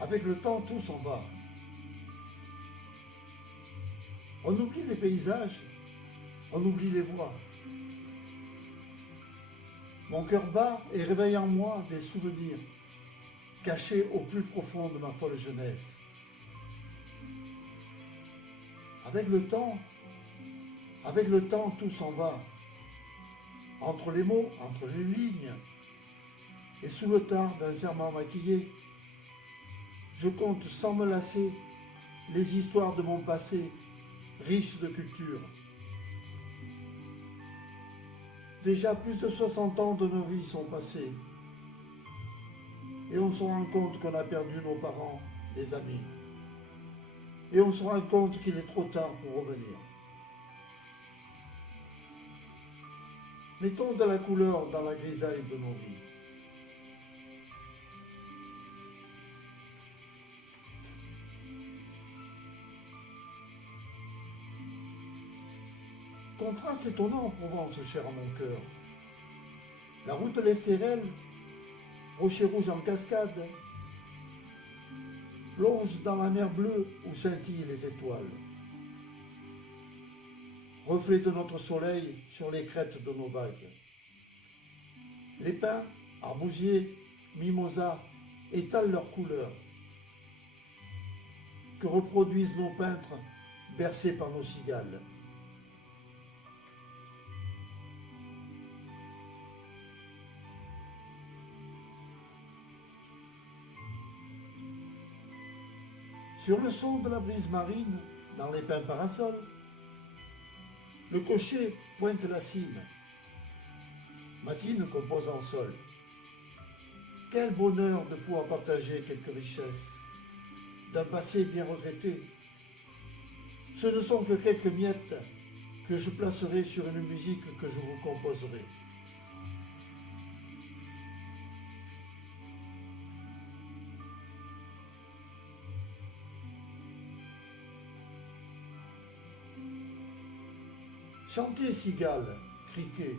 Avec le temps, tout s'en va. On oublie les paysages, on oublie les voix. Mon cœur bat et réveille en moi des souvenirs cachés au plus profond de ma folle jeunesse. Avec le temps, tout s'en va. Entre les mots, entre les lignes, et sous le tard d'un serment maquillé, je compte sans me lasser les histoires de mon passé, riches de culture. Déjà plus de 60 ans de nos vies sont passés, et on se rend compte qu'on a perdu nos parents, des amis, et on se rend compte qu'il est trop tard pour revenir. Mettons de la couleur dans la grisaille de nos vies. Contraste étonnant en Provence, cher à mon cœur. La route l'Estérel, rocher rouge en cascade, plonge dans la mer bleue où scintillent les étoiles. Reflet de notre soleil sur les crêtes de nos vagues. Les pins, arbousiers, mimosas étalent leurs couleurs, que reproduisent nos peintres bercés par nos cigales. Sur le son de la brise marine, dans les pins parasols, le cocher pointe la cime. Matine compose en sol. Quel bonheur de pouvoir partager quelques richesses d'un passé bien regretté. Ce ne sont que quelques miettes que je placerai sur une musique que je vous composerai. Chantez, cigales, criquez,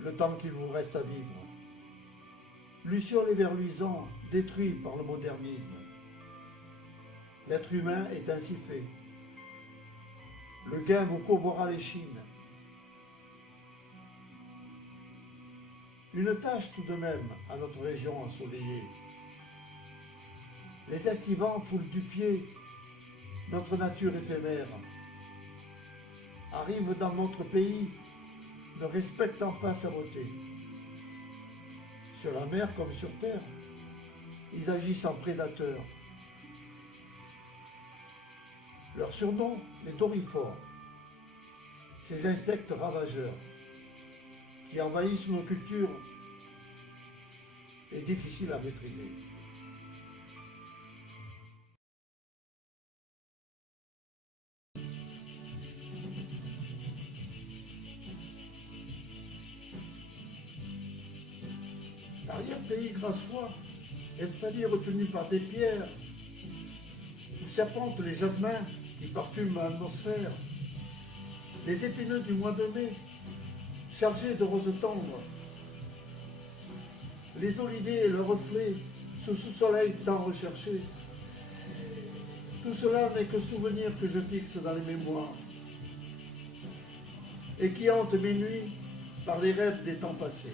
le temps qu'il vous reste à vivre. Lucioles et vers luisants, détruits par le modernisme. L'être humain est ainsi fait. Le gain vous courbera l'échine. Une tâche tout de même à notre région ensoleillée. Les estivants foulent du pied notre nature éphémère. Arrivent dans notre pays, ne respectant pas sa beauté. Sur la mer comme sur terre, ils agissent en prédateurs. Leur surnom, les dorifores, ces insectes ravageurs qui envahissent nos cultures est difficile à maîtriser. L'arrière-pays grassois, espalier retenu par des pierres, où serpentent les jasmins qui parfument l'atmosphère, les épineux du mois de mai, chargés de roses tendres, les oliviers et leurs reflets sous soleil tant recherché. Tout cela n'est que souvenir que je fixe dans les mémoires et qui hante mes nuits par les rêves des temps passés.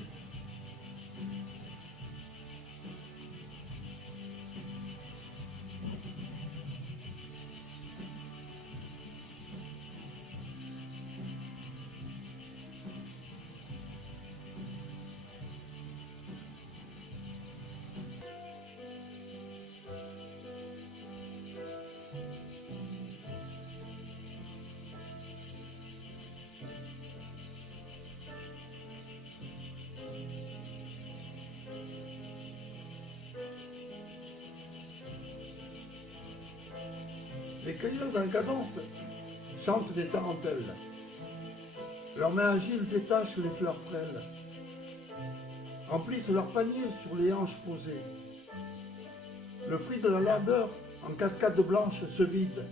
Les cueilleuses en cadence chantent des tarentelles. Leurs mains agiles détachent les fleurs frêles, remplissent leurs paniers sur les hanches posées. Le fruit de la labeur en cascade blanche se vide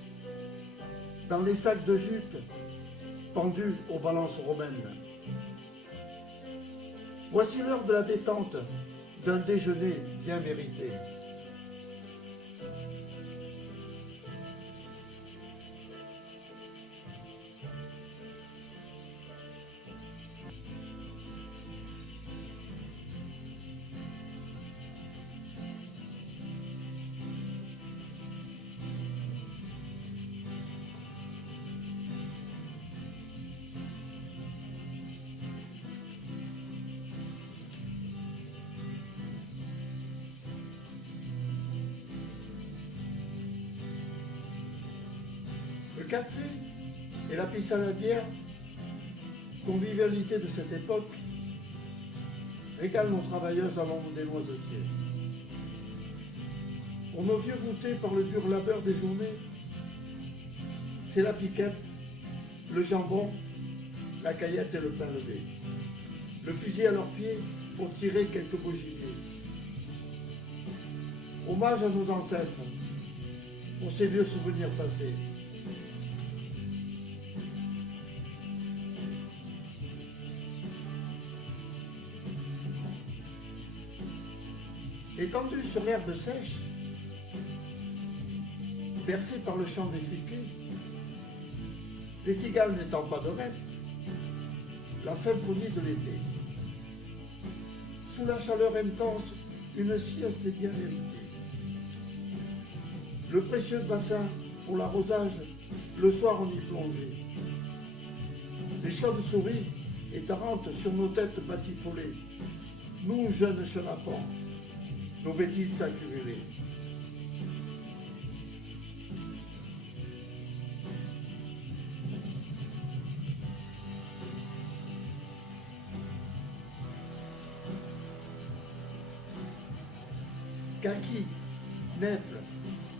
dans les sacs de jute pendus aux balances romaines. Voici l'heure de la détente d'un déjeuner bien mérité. Le café et la pissaladière, convivialité de cette époque, régalent nos travailleuses à l'ombre des noisetiers. Pour nos vieux voûtés par le dur labeur des journées, c'est la piquette, le jambon, la caillette et le pain levé. Le fusil à leurs pieds pour tirer quelques beaux gibiers. Hommage à nos ancêtres pour ces vieux souvenirs passés. Étendu sur l'herbe sèche, bercé par le chant des criquets, les cigales n'étant pas de reste, la symphonie de l'été. Sous la chaleur intense, une sieste est bien méritée. Le précieux bassin pour l'arrosage, le soir on y plongeait. Les chauves-souris étarantes sur nos têtes batifolées, nous jeunes chenapans, nos bêtises s'accumulaient. Kaki, nèfles,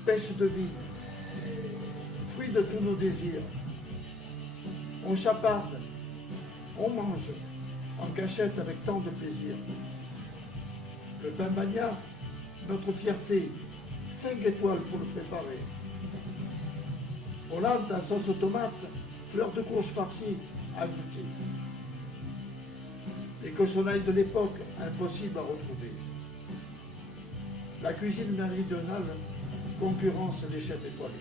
pêche de vigne, fruit de tous nos désirs. On chaparde, on mange, en cachette avec tant de plaisir. Le pain bagnard, notre fierté, 5 étoiles pour le préparer. Hollande à sauce aux tomates, fleurs de courge farcies à goûter. Les cochonnailles de l'époque, impossibles à retrouver. La cuisine méridionale, concurrence des chefs étoilés.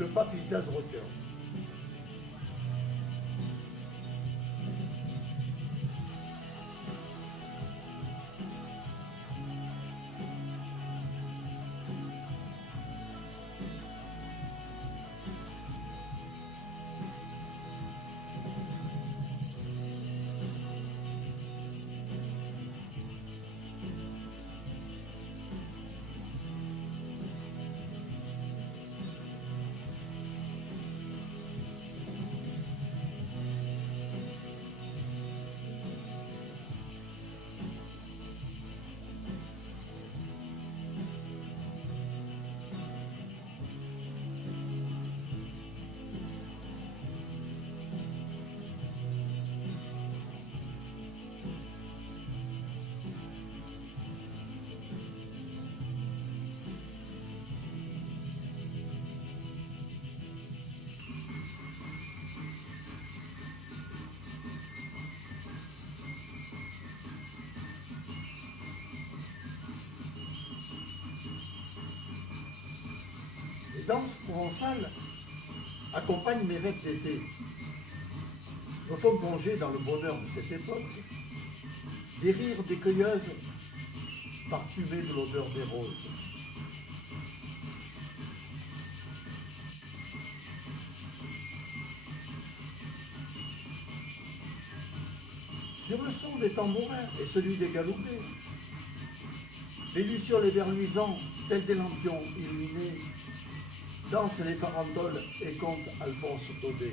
Le pape Jazz Rocker. Les danses provençales accompagnent mes rêves d'été. Me font plonger dans le bonheur de cette époque, des rires des cueilleuses parfumés de l'odeur des roses. Sur le son des tambourins et celui des galoubets, les lucioles et verluisants, tels des lampions illuminés, dansent les farandoles et comptent Alphonse Daudet.